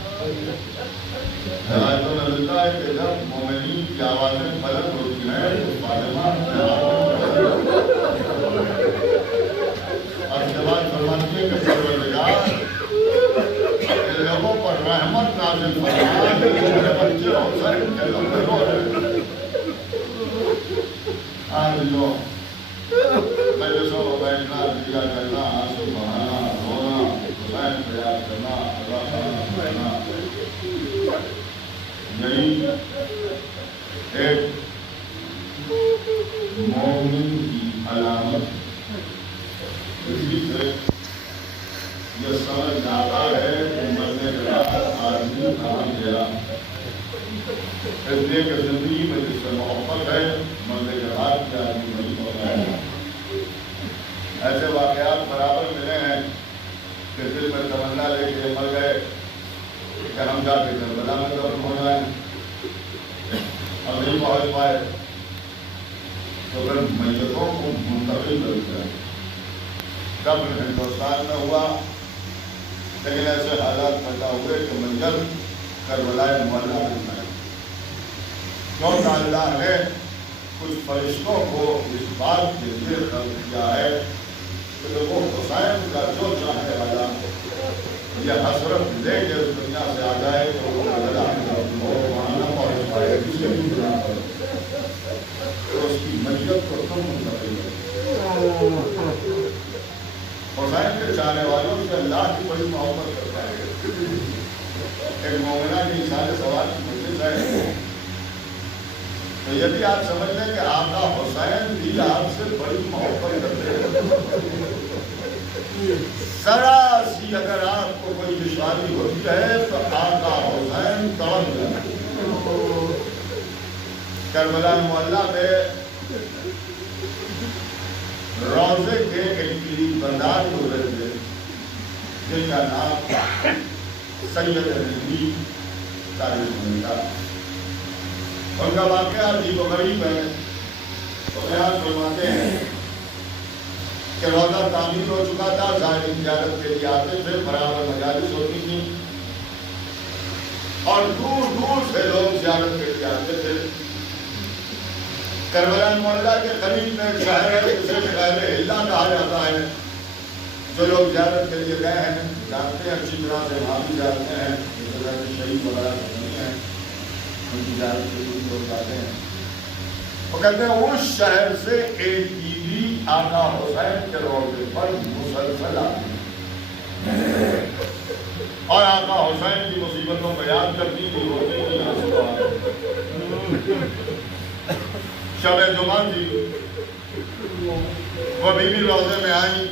روایتوں میں ملتا ہے کہ جب مومنین کی آوازیں بلند ہوتی ہیں تو فاطمہ اپنے ہاتھوں اور اس کے بعد فرماتی ہے کہ پروردگار لوگوں پر رحمت نازل فرما، میرے بچے حسین کے لمبے رو رہے آج جو مجلسوں کو بیٹھنا، دیا کرنا، آنسو بہانا، رونا، حسین کو یاد کرنا، اللہ کرنا، یہی ایک مومن کی علامت۔ اسی سے یہ سمجھ جاتا ہے کہ مرنے کے بعد آدمی کہاں گیا، اس لیے کہ زندگی میں جس سے محبت ہے مرنے کے بعد کے آدمی نہیں ہوتا ہے۔ ایسے واقعات برابر ملے ہیں کہ دل میں تمنا لے کے مر گئے کہ ہم جا کے کربلا میں دفن ہو جائیں اور نہیں پہنچ پائے تو پھر میتوں کو منتقل کر دیا۔ دفن ہندوستان میں ہوا لیکن ایسے حالات پیدا ہوئے کہ منزل کربلا معلیٰ ملنا ہے، کیونکہ اللہ نے کچھ فرشتوں کو اس بات کے لیے خلق کیا ہے کہ وہ حسین کا جو چاہنے والا یہ حسرت لے کے اس دنیا سے آ جائے تو وہ کربلا وہاں نہ پہنچ پائے، کسی بھی بنا پر تو اس کی میت کو کم منتقل ہے۔ حسین کے چاہنے والوں سے اللہ کی بڑی محبت کرتا ہے۔ ایک مومنہ کی اشارے سوال کی مجلس ہے تو یہ بھی آپ سمجھ لیں کہ آقا حسین بھی آپ سے بڑی محبت کرتے ہیں۔ ذرا سی اگر آپ کو کوئی دشواری ہوتی ہے تو آقا حسین تڑپ جاتے ہیں۔ کربلا معلیٰ میں روضے کے ایک قریب بردار گزرے تھے جن کا نام سید رضوی تاریخ میں تھا۔ ان کا واقعہ عجیب و غریب ہے۔ تو بیان فرماتے ہیں کہ روضہ تعمیر ہو چکا تھا، زائرین زیارت کے لیے آتے تھے، برابر مجالس ہوتی تھی اور دور دور سے لوگ زیارت کے لیے آتے تھے۔ کربلا معلیٰ کے قریب میں ایک شہر ہے جسے شہر ہلا کہا جاتا ہے۔ جو لوگ زیارت کے لیے گئے ہیں جانتے ہیں اچھی طرح سے، وہاں بھی جانتے ہیں اس طرح کے شہید وغیرہ نہیں ہیں، ان کی زیارت کے لیے لوگ جاتے ہیں۔ وہ کہتے ہیں اس شہر سے ایک بیوی آقا حسین کے روضے پر مسلسل آتی اور آقا حسین کی مصیبتوں کو یاد کرتی تھی، روتی تھی۔ شب جمعہ تھی، وہ بیوی روضے میں آئی،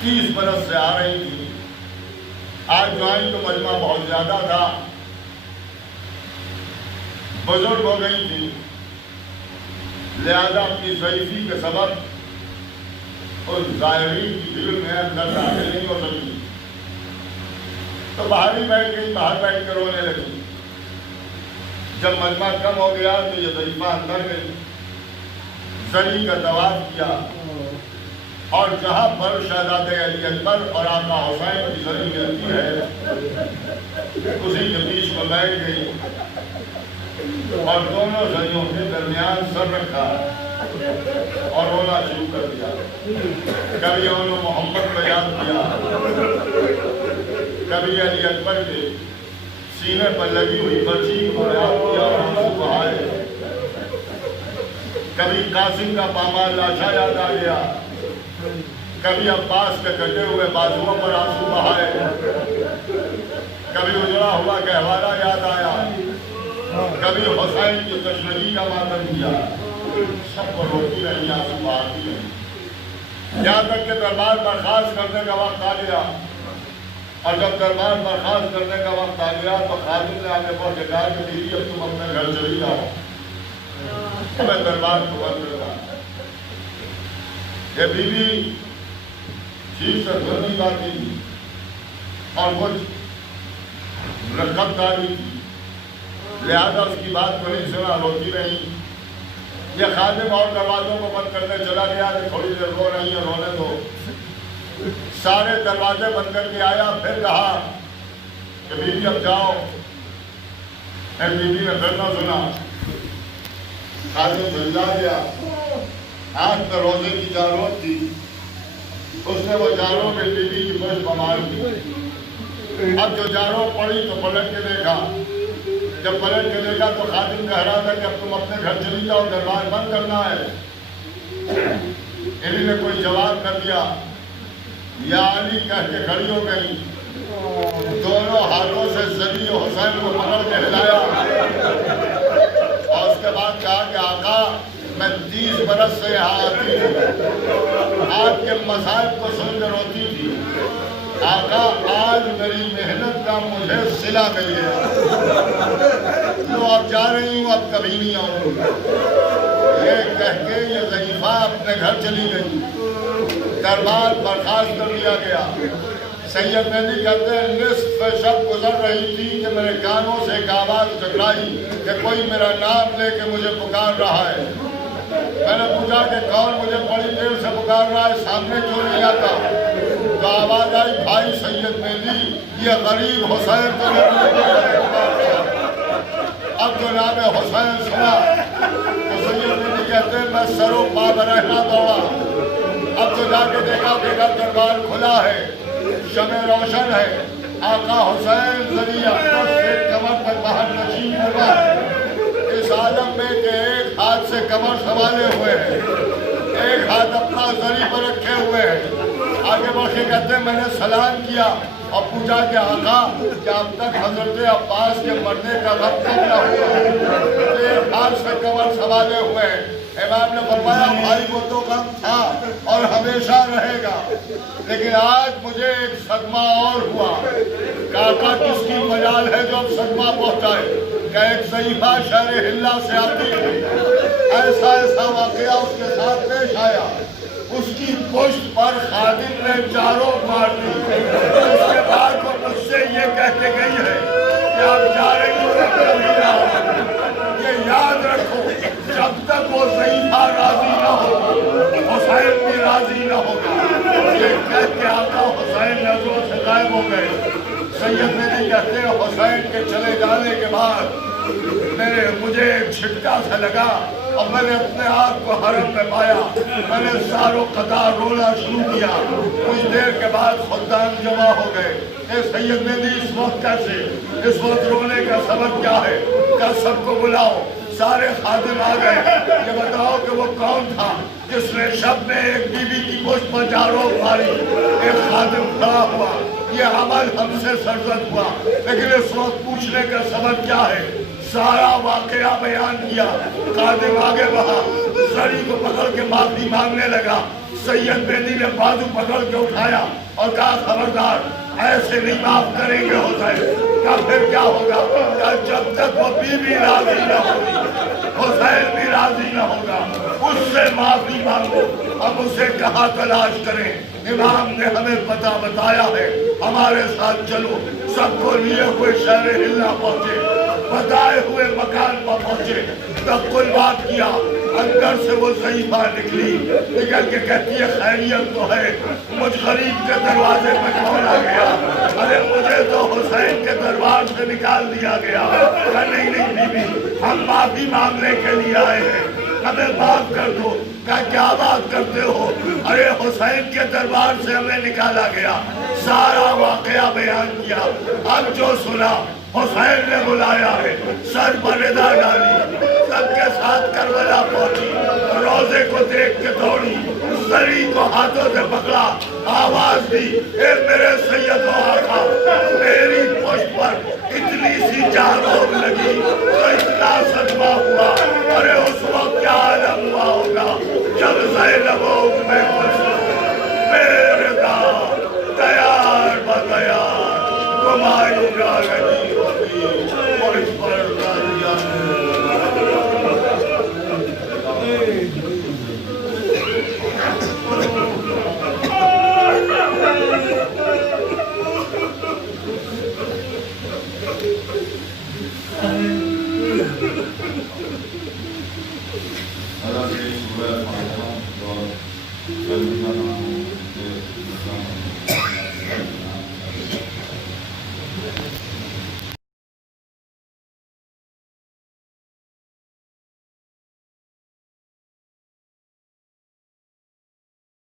30 برس سے آ رہی تھی۔ آج جو آئی تو مجمع بہت زیادہ تھا، بزرگ ہو گئی تھی، لہذا اپنی ضعیفی کے سبب اس زائرین کی بھیڑ میں اندر داخل نہیں ہو سکتی، تو باہر ہی بیٹھ گئی، باہر بیٹھ کر رونے لگی۔ جب مجمع کم ہو گیا تو یہ ضعیفہ اندر گئی، زری کا طواف کیا اور جہاں پر شہزادے علی اکبر اور آقا حسین کی زری ملتی ہے اسی کے بیچ میں بیٹھ گئی اور دونوں زریوں کے درمیان سر رکھا اور رونا شروع کر دیا۔ کبھی انہوں نے محمد کو یاد کیا، کبھی علی اکبر کے سینے پر لگی ہوئی برچھی کو یاد کیا اور آنسو بہائے۔ کبھی قاسم کا پامال لاشا یاد آ گیا، کبھی عباس کے کٹے ہوئے بازوؤں پر آنسو بہائے، کبھی اجڑا ہوا گہوارہ یاد آیا، کبھی حسین کی تشنگی کا ماتم کیا، سب کو روتی رہی، آنسو بہاتی رہی، یہاں تک کہ دربار برخاست کرنے کا وقت آ گیا۔ اور جب دربار برخاست کرنے کا وقت آ گیا تو خادم نے آگے بڑھ کے کہا کہ بیوی اب تم اپنے گھر چلی جاؤ، میں دربار کو بند کرتا۔ یہ بیوی ٹھیک سے گھر نہیں پاتی تھی اور کچھ رقم داری تھی، لہذا اس کی بات کو نہیں سنا، روتی رہی۔ یہ خادم اور دروازوں کو بند کرنے چلا گیا کہ تھوڑی دیر رو رہی ہے، رونے دو۔ سارے دروازے بند کر کے آیا، پھر کہا کہ بیوی اب جاؤ۔ بیوی نے پھر نہ سنا، خادم جھنجھا گیا، ہاتھ میں روزے کی جاروت تھی، اس نے وہ جارو میں بیوی کی پشت مار دی۔ اب جو جارو پڑی تو پلٹ کے دیکھا، جب پلٹ کے دیکھا تو خادم کہہ رہا تھا کہ اب تم اپنے گھر چلی جاؤ، دربار بند کرنا ہے۔ انہی نے کوئی جواب نہ دیا، یا علی کہہ کے کھڑی ہو گئی، دونوں ہاتھوں سے زری حسین کو پکڑ کے ہلایا اور اس کے بعد کہا کہ آقا میں 30 برس سے یہاں آتی تھی، آپ کے مصائب کو سن کر روتی تھی، آقا آج میری محنت کا مجھے صلہ مل گیا، لو اب جا رہی ہوں، اب کبھی نہیں آؤں گی۔ یہ کہہ کے یہ ضعیفہ اپنے گھر چلی گئی، دربار برخاست کر دیا گیا۔ سید مہدی کہتے ہیں نصف شب گزر رہی تھی کہ میرے کانوں سے ایک آواز ٹکرائی کہ کوئی میرا نام لے کے مجھے پکار رہا ہے۔ میں نے پوچھا کہ کون مجھے بڑی دیر سے پکار رہا ہے، سامنے کیوں نہیں آتا؟ تو آواز آئی بھائی سید مہدی یہ غریب حسین کو اب جو نام حسین سنا تو سید مہدی کہتے ہیں میں سرو پا برہنہ دوڑا، اب تو جا کے دیکھا کہ دربار کھلا ہے، شمع روشن ہے، آقا حسین زری اقدس سے کمر تک باہر نشین ہوا اس عالم میں کہ ایک ہاتھ سے کمر سنبھالے ہوئے ہیں، ایک ہاتھ اپنا زری پر رکھے ہوئے ہیں۔ آگے بڑھ کے کہتے ہیں میں نے سلام کیا اور پوچھا کہ آقا کیا اب تک حضرت عباس کے مرنے کا غم کب نہ ہوا؟ ایک ہاتھ سے کمر سنبھالے ہوئے ہیں۔ امام نے فرمایا بھائی وہ تو غم تھا اور ہمیشہ رہے گا، لیکن آج مجھے ایک صدمہ اور ہوا۔ کاکا کس کی مجال ہے جو اب صدمہ پہنچائے؟ کہ ایک ضعیفہ شہر ہلہ سے آتی تھی، ایسا واقعہ اس کے ساتھ پیش آیا، اس کی پشت پر خادم نے چاروں مار دی۔ اس کے بعد وہ مجھ سے یہ کہہ کے گئی ہے کہ آپ جا رہی ہو، یہ یاد رکھو جب تک وہ ضعیفہ راضی نہ ہوگا حسین بھی راضی نہ ہوگا۔ یہ کہہ کے آقا حسین نظروں سے غائب ہو گئے۔ سید مہدی کہتے ہیں حسین کے چلے جانے کے بعد مجھے ایک جھٹکا سا لگا اور میں نے اپنے آپ کو حرم میں پایا، میں نے ساروں قطار رونا شروع کیا۔ کچھ دیر کے بعد خدام جمع ہو گئے، اے سید مہدی اس وقت کیسے، اس وقت رونے کا سبب کیا ہے؟ کل سب کو بلاؤ۔ سارے خادم آ گئے، یہ بتاؤ کہ وہ کون تھا جس نے شب میں ایک بیوی کی پشت پر جارو ماری؟ ایک خادم کھڑا ہوا، یہ عمل ہم سے سرزد ہوا، لیکن اس وقت پوچھنے کا سبب کیا ہے؟ سارا واقعہ بیان کیا۔ خادم آگے بڑھا، زری کو پکڑ کے معافی مانگنے لگا۔ سید مہدی نے بازو پکڑ کے اٹھایا اور کہا خبردار ایسے نہیں معاف کریں گے حسین۔ کہا پھر کیا ہوگا؟ کہا جب تک وہ بیوی راضی نہ ہوگی حسین بھی راضی نہ ہوگا، اس سے معافی مانگو، اب اسے کہاں تلاش کریں؟ امام نے ہمیں پتہ بتایا ہے، ہمارے ساتھ چلو۔ سب کو لیے ہوئے شہر ہلہ پہنچے، بتائے ہوئے مکان پر پہنچے، تب کل بات کیا۔ اندر سے وہ ضعیفہ نکلی، نکل کے کہتی ہے خیریت تو ہے، مجھ غریب کے دروازے پہ کون آ گیا؟ ارے مجھے تو حسین کے دربار سے نکال دیا گیا۔ نہیں بی بی، ہم معافی مانگنے کے لیے آئے ہیں، ہمیں معاف کر دو۔ کہا کیا بات کرتے ہو؟ ارے حسین کے دربار سے ہمیں نکالا گیا۔ سارا واقعہ بیان کیا۔ اب جو سنا حسین نے بلایا ہے، سر پر ردا ڈالی، حسن کے ساتھ کربلا پہنچی، روزے کو دیکھ کے دوڑی، سری کو ہاتھوں سے پکڑا، آواز دی، اے میرے سید و آقا، میری پشت پر اتنی سی جان اور لگی تو اتنا صدمہ ہوا، ارے اس وقت کیا عالم ہوا ہوگا جب زینب میں میرے دار تیار بتیار گمائی جا رہی ہوتی اور اس پر اللہ